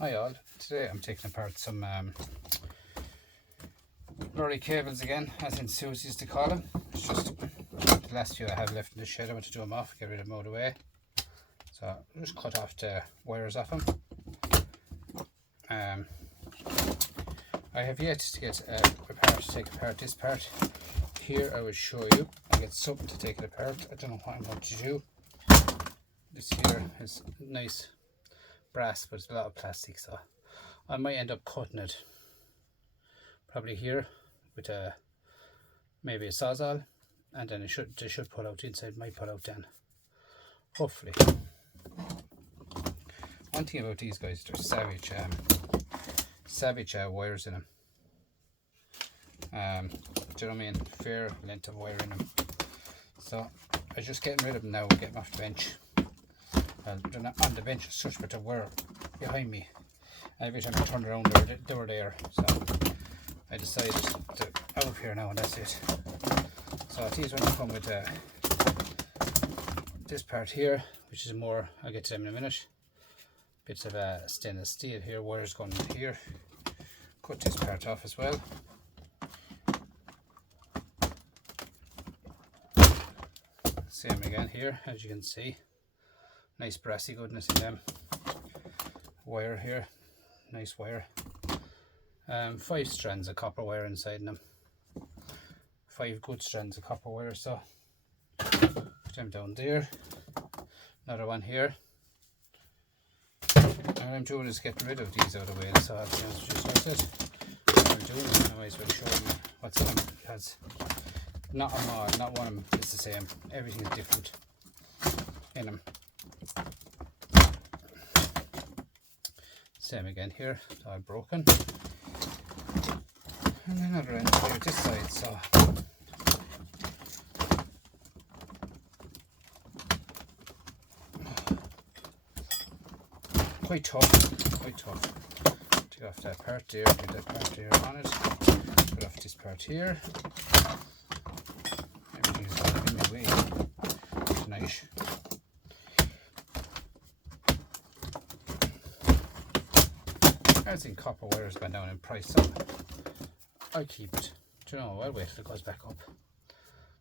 Hi all, today I'm taking apart some lorry cables again, as in sussies to call them. It's just the last few I have left in the shed. I want to do them off, get rid of them out of the way. So I'll just cut off the wires off them. I have yet to get a part to take apart this part. Here I will show you. I get something to take it apart. I don't know what I'm going to do. This here is nice brass, but it's a lot of plastic, so I might end up cutting it probably here with maybe a sawzall, and then they should pull out. Inside might pull out then, hopefully. One thing about these guys, they're savage wires in them. Do you know what I mean? Fair length of wire in them. So I'm just getting rid of them now, get them off the bench. They're not on the bench as such, but they were behind me. Every time I turned around they were there. So I decided to out of here now, and that's it. So these ones come with this part here, which is more, I'll get to them in a minute. Bits of stainless steel here, wires going in here. Cut this part off as well. Same again here, as you can see. Nice brassy goodness in them. Wire here, nice wire. 5 strands of copper wire inside them. 5 good strands of copper wire, so put them down there. Another one here. And what I'm doing is getting rid of these out of the way, so I'll just it. What I'm doing, otherwise we'll show you what's on them, because not a mod, not one of them is the same. Everything is different in them. Same again here, it's all broken. And another end here this side, so quite tough, quite tough. Take off that part there, get that part there on it. Put off this part here. Everything is going in the way tonight. I think copper wire has gone down in price, so I'll keep it. Do you know, I'll wait till it goes back up.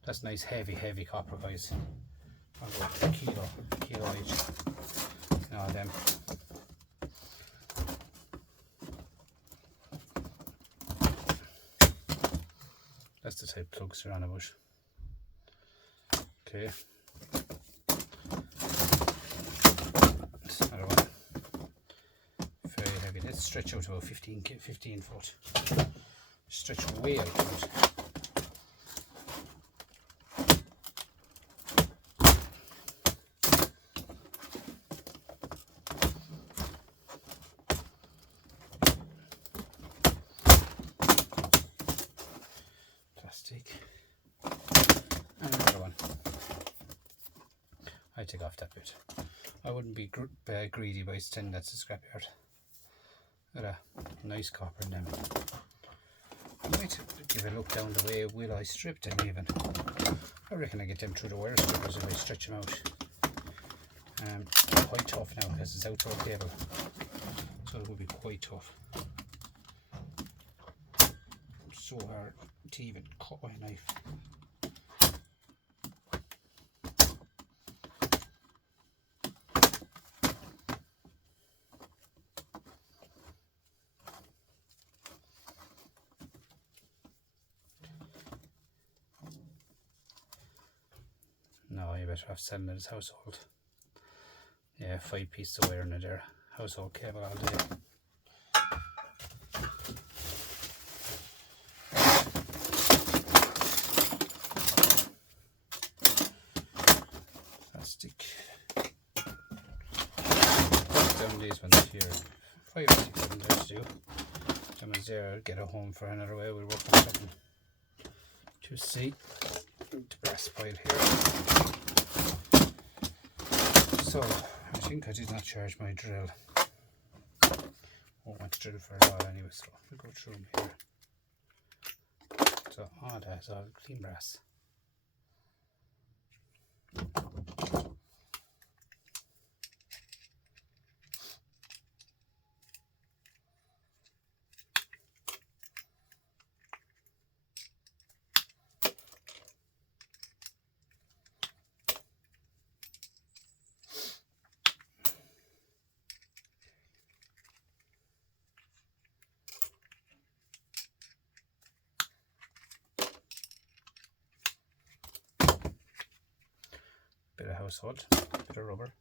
That's nice heavy copper, guys. I'll go with a kilo each. And all them. That's the type plugs are on a bush. Okay. Another one. Very heavy. Let's stretch out about 15 foot. Stretch way out. Plastic. And another one. I take off that bit. I wouldn't be greedy by sending that to the scrapyard. Got a nice copper in them. I might give a look down the way. Will I strip them even? I reckon I get them through the wire strippers if I stretch them out. Quite tough now because it's outdoor cable, so it will be quite tough. So hard to even cut with a knife. No, you better have selling it as household. Yeah, 5 pieces of wire in there. Household cable all day. Plastic. Down these ones here. 5 or 6 of them there to do. Them ones there, I'll get a home for another way. We'll work on something to see. The brass pile here. So I think I did not charge my drill. Won't want to drill for a while anyway, so we'll go through them here. So all that's all clean brass. household. Bit of rubber.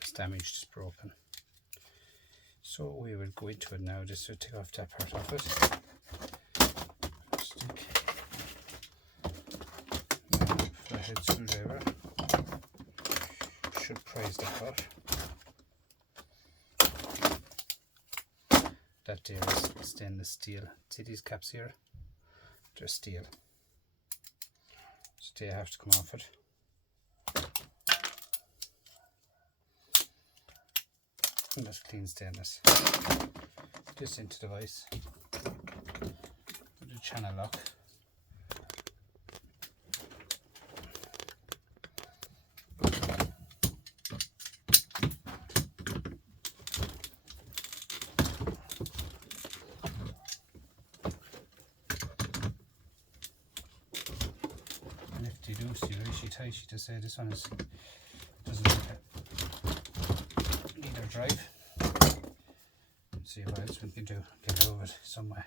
It's damaged, it's broken. So we will go into it now just to take off that part of it. Stick. Flathead screwdriver. Should prise that part. That there is stainless steel. See these caps here? They're steel. So they have to come off it. And that's clean stainless. This into the vise. The channel lock. And if you do see very tight, you just say this one doesn't need a drive. Let's see what else we can do. Get over it some way.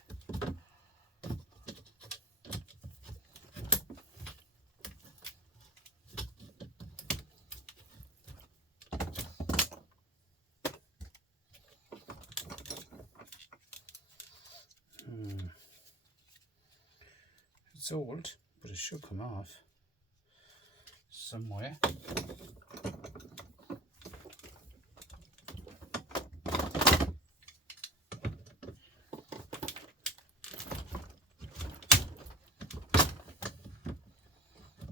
It's old, but it should come off some way.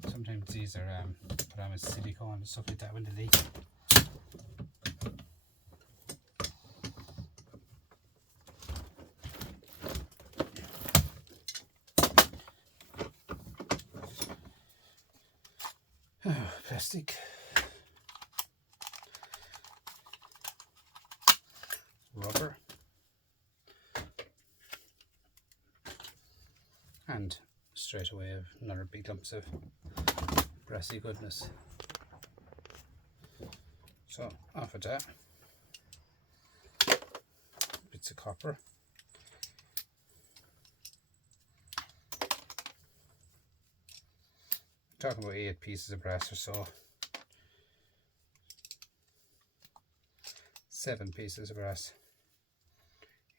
Sometimes these are put on with silicone and stuff like that when they leak. Plastic. Rubber. And straight away another big lumps of brassy goodness. So off of that, bits of copper. Talking about 8 pieces of brass or so. 7 pieces of brass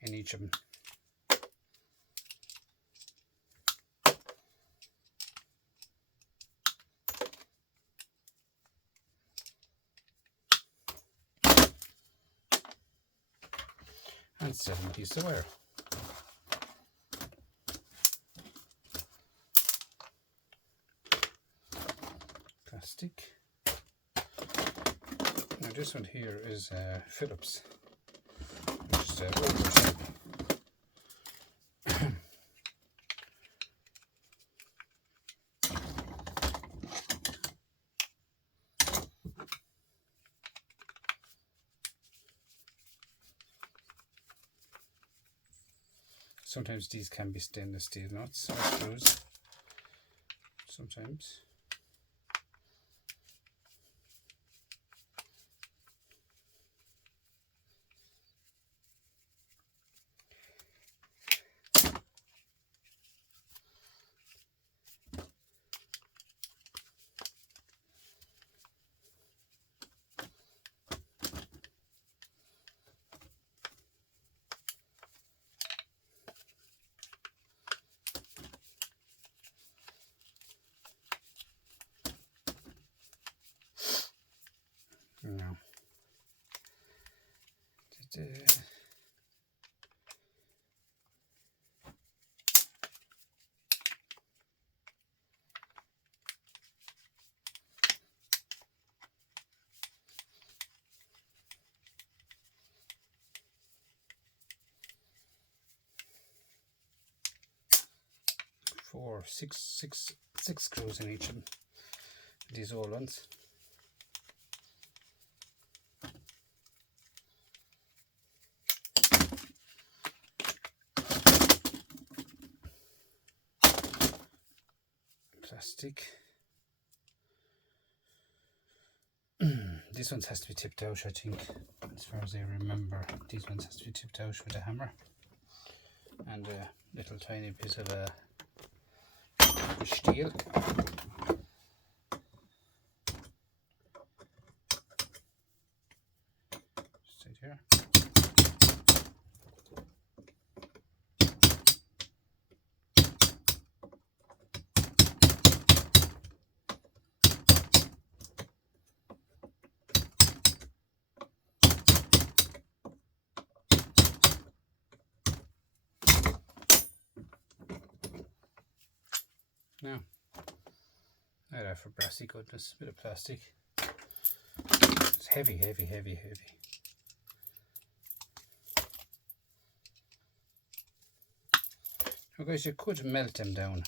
in each of them. And 7 pieces of wire. Plastic. Now this one here is Phillips, which is rubber shape. Sometimes these can be stainless steel nuts or screws. Sometimes. No. 6 screws in each of them, these old ones. plastic. This one has to be tipped out, I think, as far as I remember. These ones has to be tipped out with a hammer. And a little tiny piece of steel. Just here. Now that for brassy goodness, a bit of plastic. It's heavy, heavy, heavy, heavy. Now guys, you could melt them down.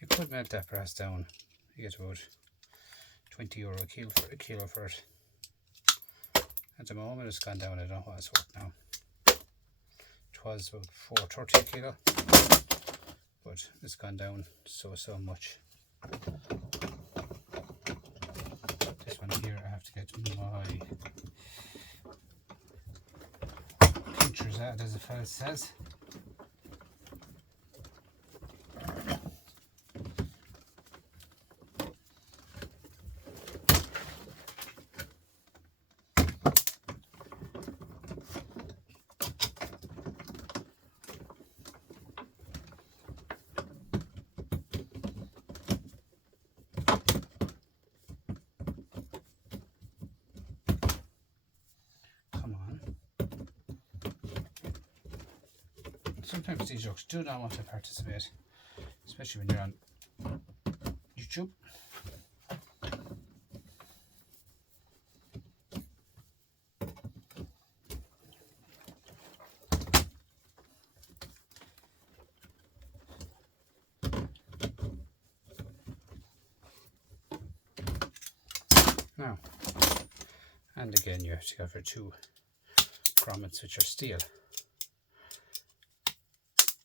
You could melt that brass down. You get about €20 a kilo for it. At the moment it's gone down, I don't know what it's worth now. It was about $4.30 a kilo, but it's gone down so much. This one here, I have to get my pinchers out, as the fella says. Sometimes these jokes do not want to participate, especially when you're on YouTube. Now, and again you have to go for 2 grommets which are steel.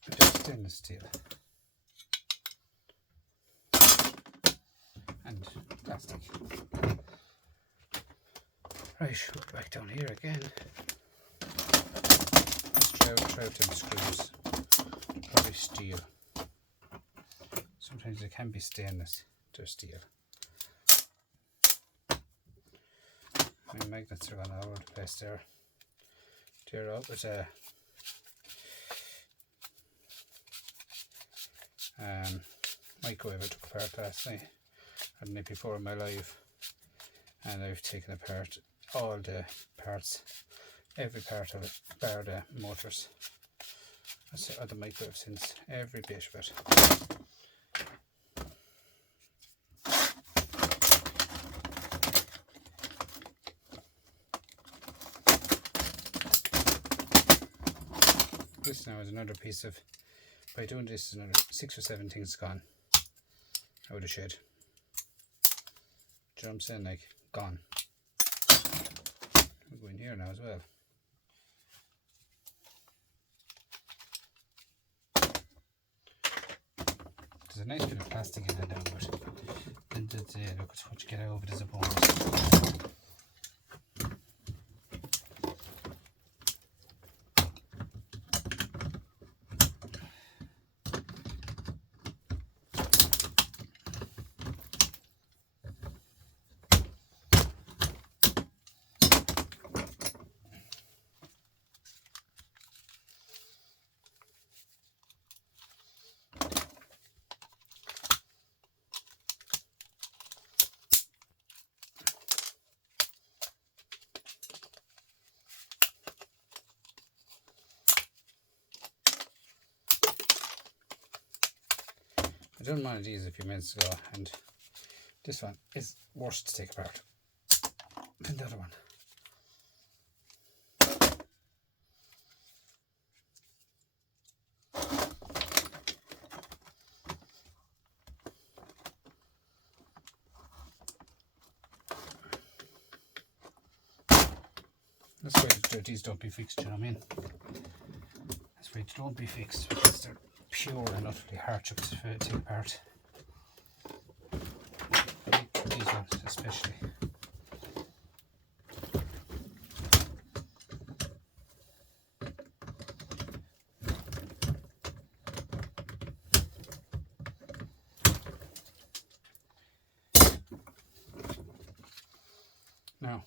Just stainless steel and plastic. Right, we'll go back down here again. Trout and screws, probably steel. Sometimes it can be stainless, they're steel. My magnets are gone all over the place there. There was a microwave I took apart last night, or the night before in my life, and I've taken apart all the parts, every part of it, bar the motors. Or the microwave since, every bit of it. This now is another piece of, by doing this, another 6 or 7 things gone out of the shed. Do you know what I'm saying? Like, gone. We'll go in here now as well. There's a nice bit of plastic in it now, but look at what you get out of it as a bonus. I done one of these a few minutes ago, and this one is worse to take apart than the other one. That's why these don't be fixed, you know what I mean? That's why they don't be fixed, because they're pure and utterly hard to take apart. especially. Now,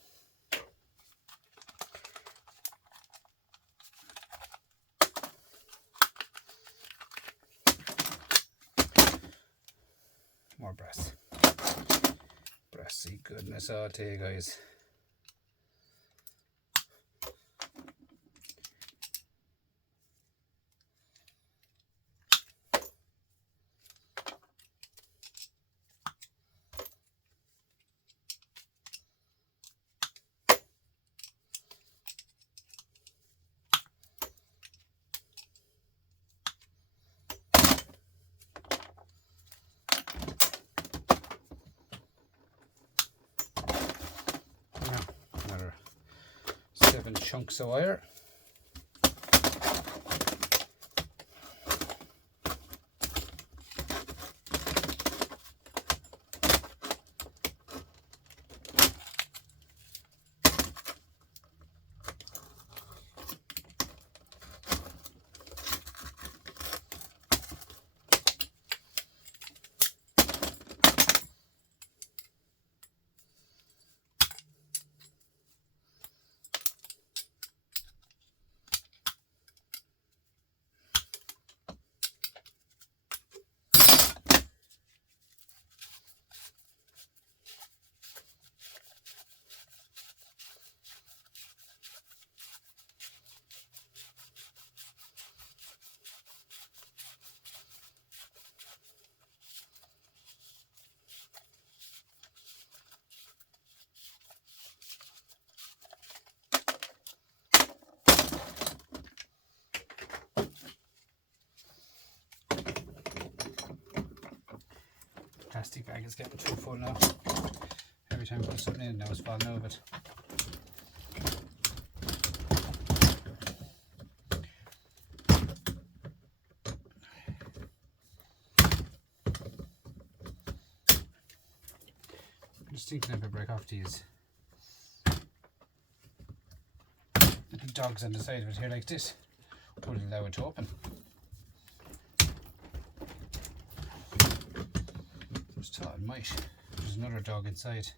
more brass. Brassy goodness all day, guys. Another 7 chunks of wire. Plastic bag is getting too full now. Every time I put something in, now it's falling out of it. I'm just thinking if I break off these little dogs on the side of it here like this, would allow it to open. Just thought it might. There's another dog inside,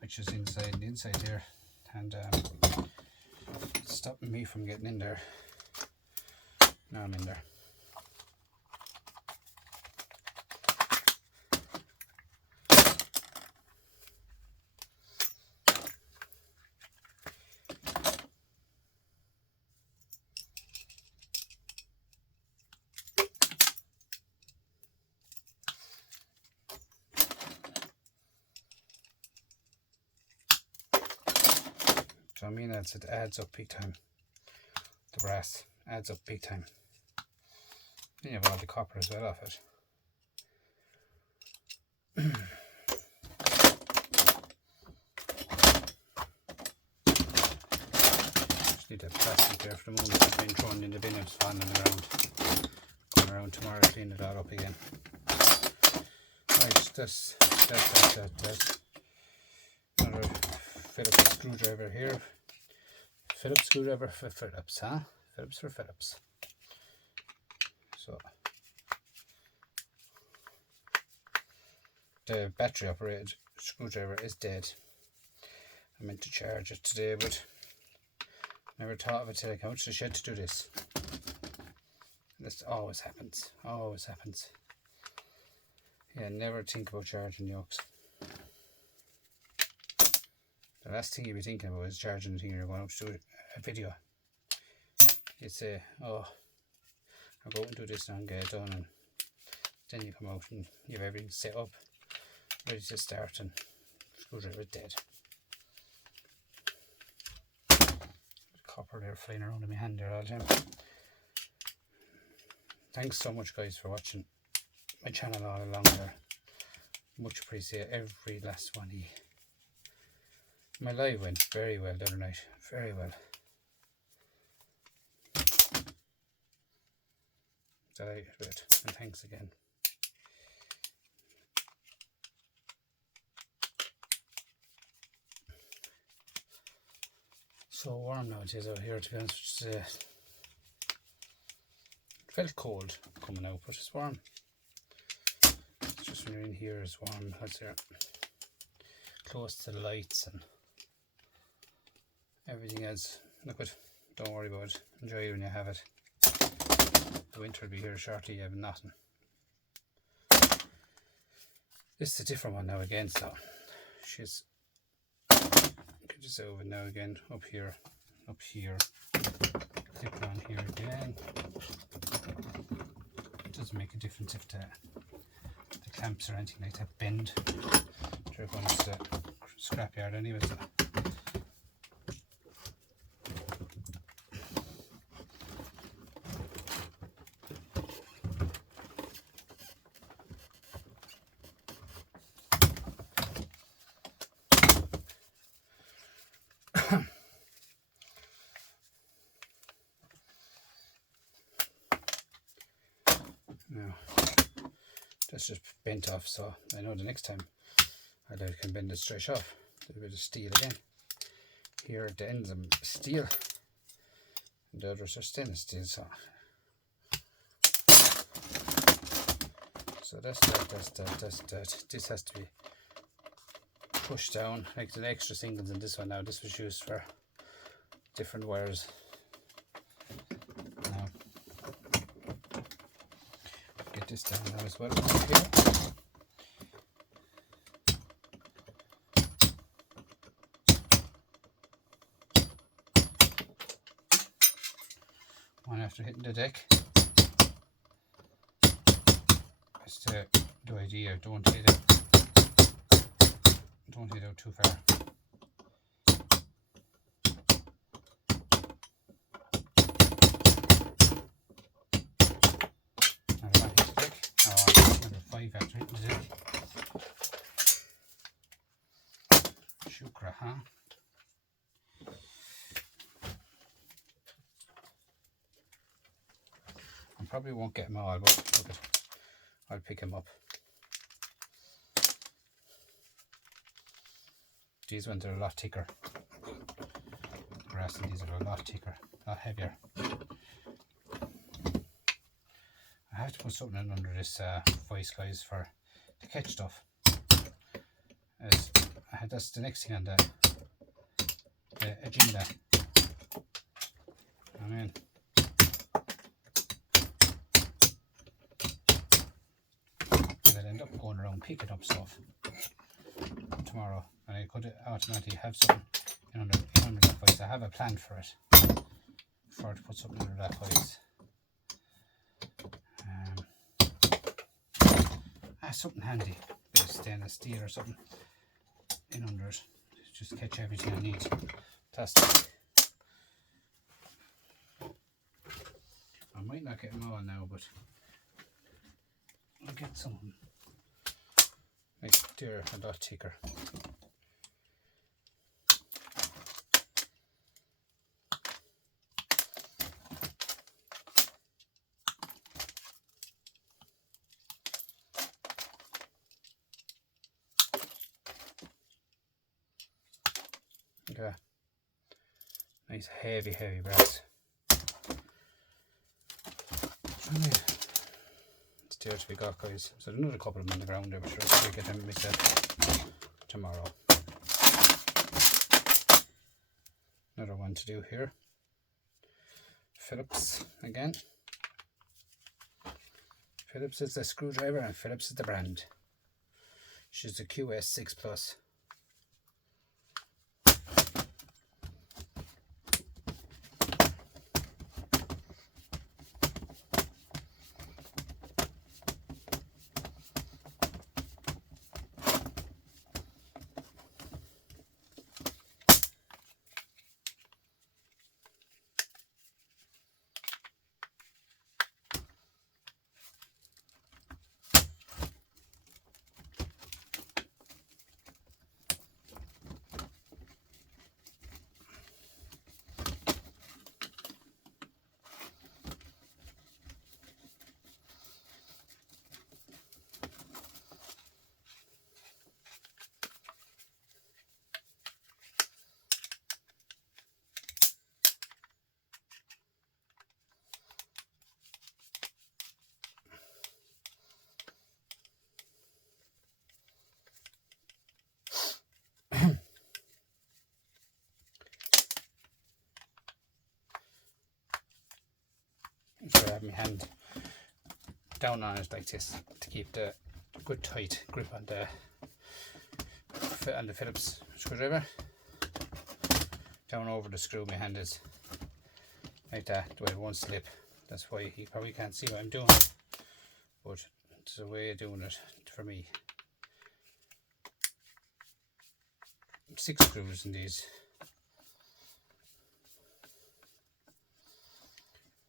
which is inside the inside here, and it's stopping me from getting in there. Now I'm in there. So I mean, it adds up big time. The brass adds up big time. Then you have all the copper as well off it. Just need that plastic there for the moment. It's been thrown in the bin and it's falling around. Going around tomorrow to clean it all up again. Right, that's another Phillips screwdriver here. Phillips screwdriver for Phillips, huh? Phillips for Phillips. So the battery operated screwdriver is dead. I meant to charge it today, but never thought of it till I came out to the shed to do this. This always happens. Always happens. Yeah, never think about charging the yokes. The last thing you'd be thinking about is charging the thing you're going out to do a video. You'd say, oh, I'll go and do this now and get it done, and then you come out and you have everything set up, ready to start, and the screwdriver is dead. Copper there flying around in my hand there all the time. Thanks so much, guys, for watching my channel all along there. Much appreciate every last one of you. My live went very well the other night, very well. Delighted with it, and thanks again. So warm now it is out here, to be honest. It felt cold coming out, but it's warm. It's just when you're in here, it's warm. That's here, close to the lights and everything else. Look it, don't worry about it. Enjoy it when you have it. The winter will be here shortly. You have nothing. This is a different one now again, so she's just over now again, up here, clip it on here again. It doesn't make a difference if the clamps or anything like that bend. They're going to the scrapyard anyway, so. Now, that's just bent off, so I know the next time I can bend it straight off. A little bit of steel again. Here at the ends I'm steel, and the others are stainless steel, so that's that. This has to be pushed down, like the extra singles in this one now. This was used for different wires. Now, get this down now as well. Here. One after hitting the deck. That's the idea. Don't hit it out too far. Now hit the deck. Number 5 after hitting the deck. Shukra, huh? I probably won't get them all, but look, I'll pick them up. These ones are a lot thicker. The brass and these are a lot thicker, a lot heavier. I have to put something in under this voice, guys, for to catch stuff. That's the next thing on the agenda. I mean, I'll end up going around picking up stuff tomorrow, and I could automatically have something in under that voice. I have a plan for it, to put something under that voice. Something handy, a bit of stainless steel or something in under it, just catch everything I need. Fantastic. I might not get them all now, but I'll get some. Like they're a lot thicker. Okay. Nice heavy brass. It's there to be got, guys. So there's another couple of them on the ground there, but sure I'll get them myself tomorrow. Another one to do here. Phillips again. Phillips is the screwdriver and Phillips is the brand. She's the QS6 Plus. sure I have my hand down on it like this to keep the good tight grip on the Phillips screwdriver. Down over the screw my hand is like that, the way it won't slip. That's why he probably can't see what I'm doing, but it's a way of doing it for me. 6 screws in these,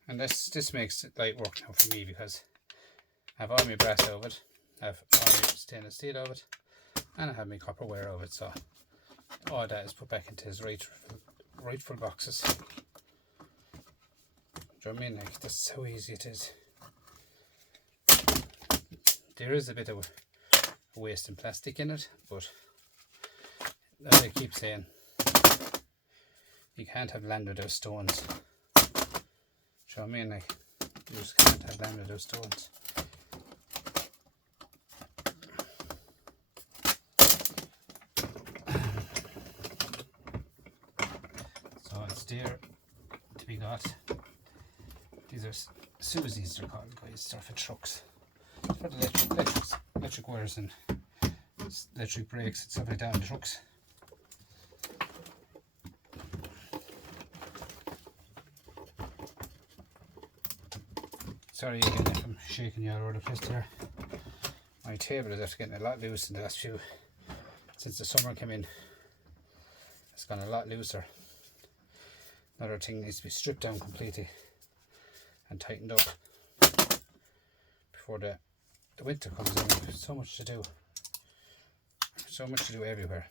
and this makes it light work now for me, because I have all my brass over it, I have all my stainless steel over it, and I have my copper wire over it, so all that is put back into his rightful boxes. Do you know what I mean? Like, that's how easy it is. There is a bit of waste in plastic in it, but as I keep saying, you can't have land without stones. Do you know what I mean? Like, you just can't have land without stones. So it's there to be got. These are sussies, they're called, guys. They're for trucks. It's for the electric wires and electric brakes and stuff like that in trucks. Sorry again if I'm shaking you all over the place there. My table is after getting a lot loose in the last few, since the summer came in. It's gone a lot looser. Another thing needs to be stripped down completely and tightened up before the winter comes in. There's so much to do. So much to do everywhere.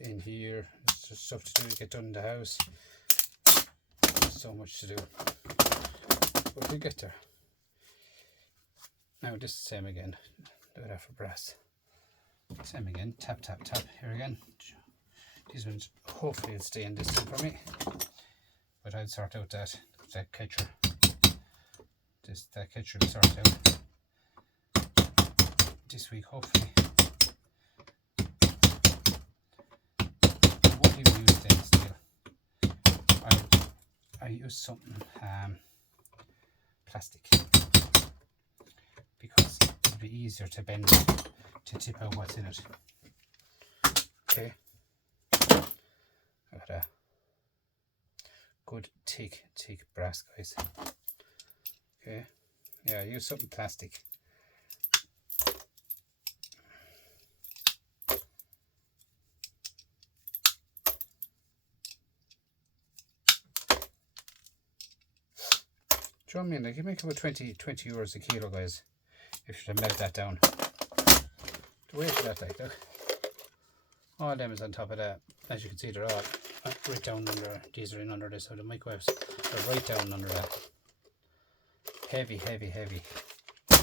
In here, there's just stuff to do to get done in the house. So much to do. But we get there. Now this is the same again. Do that for brass. Same again. Tap, tap, tap. Here again. These ones hopefully will stay in this time for me. But I'd sort out that catcher. That catcher will sort out this week, hopefully. I won't even use stainless steel. I use something plastic, because it'll be easier to bend to tip out what's in it. Okay. I've got a good thick brass, guys. Okay. Yeah, use something plastic. Do you know what I mean? Like, you make about 20 euros a kilo, guys, if you melt that down. The weight of that, like, look. All them is on top of that. As you can see, they're all right down under. These are in under this, so the microwaves are right down under that. Heavy, heavy, heavy. I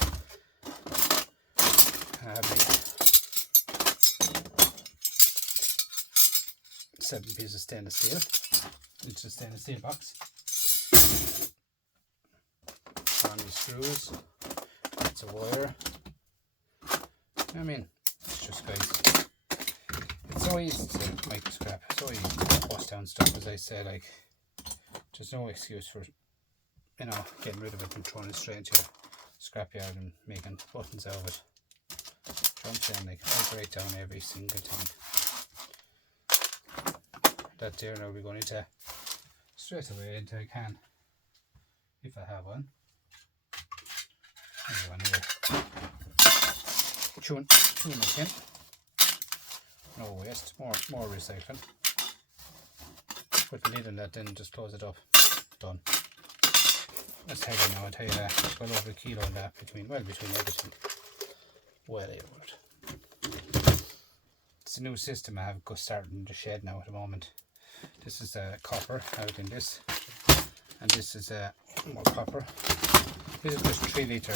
have my 7 pieces of stainless steel. It's a stainless steel box. On these screws, it's a wire. I mean, it's just, guys, it's so easy to make scrap, so easy to bust down stuff, as I say. Like, there's no excuse for, you know, getting rid of it and throwing it straight into a scrapyard and making buttons out of it. So I'm saying, like, I break down every single thing. That there now we're going into straight away into a can, if I have one. There's one here. Chewing again. No waste, more recycling. Put the lid on that, then just close it up. Done. That's heavy now, I tell you that. It's well over a kilo on that, between everything. Well over it. It's a new system I have started in the shed now at the moment. This is copper out in this, and this is more copper. This is just 3 litre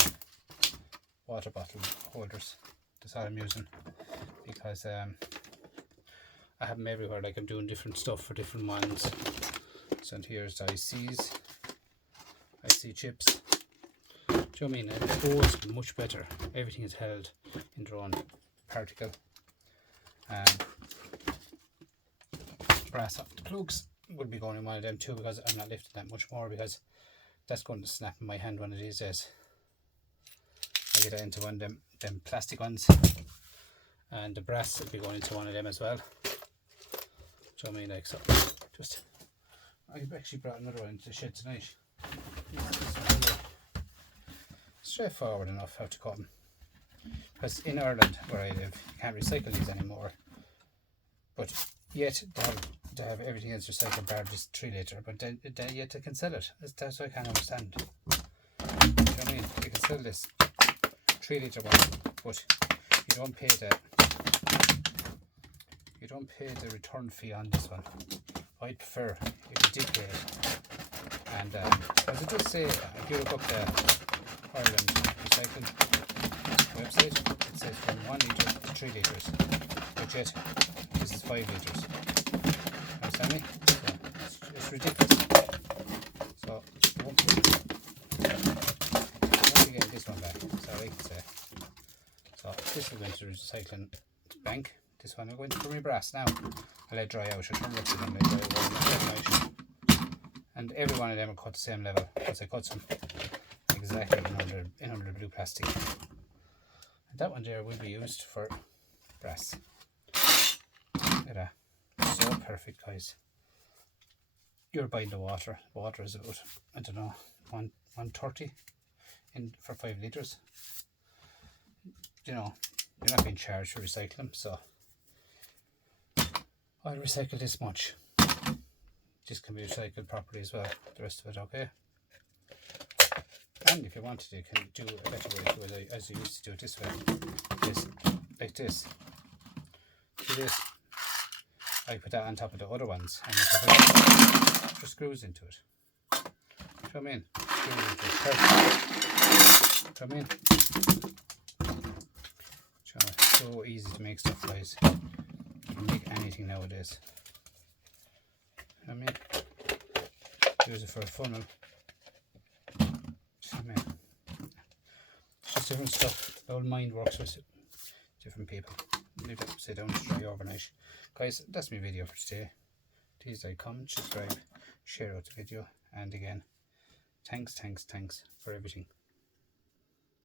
water bottle holders. That's all I'm using, because I have them everywhere. Like, I'm doing different stuff for different ones. So here's ICs, IC chips. Do you know what I mean? It holds much better. Everything is held in their own particle. Brass off the plugs. will be going in one of them too, because I'm not lifting that much more, because that's going to snap in my hand one of these days. I get it into one of them plastic ones, and the brass will be going into one of them as well. So I mean, like, so just, I've actually brought another one into the shed tonight. Straightforward enough how to cut them, because in Ireland where I live you can't recycle these anymore, but yet they have everything else recycled bar just 3 litre, but yet they can sell it. That's what I can't understand. Do you know what I mean? You can sell this 3 litre one, but you don't pay the return fee on this one. I'd prefer if you did pay it. And as it does say, if you look up the Ireland recycling website, it says from 1 litre to 3 litres, but yet this is 5 litres. Understand me? So it's ridiculous. So you won't be getting this one back, so I can say. So this will go into the recycling bank. This one will go into my brass now. I'll let it dry out. I'll turn it up to them, let it dry out. And every one of them are cut the same level, because I cut some exactly in under the blue plastic. And that one there will be used for brass. Look at that. So perfect, guys. You're buying the water. Water is about, I don't know, 130 for 5 litres. You know, you're not being charged for recycling, so I'll recycle this much. This can be recycled properly as well, the rest of it, okay? And if you wanted, you can do a better way to it, as you used to do it this way. Like this. See this? I put that on top of the other ones, and you can put screws into it. Do you know what I mean? Screws into it, perfect. Do you know what I mean? So easy to make stuff, guys. You can make anything nowadays. I mean, use it for a funnel. I mean, it's just different stuff. The old mind works with different people. Leave that sit down to dry overnight. Guys, that's my video for today. Please like, comment, subscribe, share out the video, and again, thanks for everything.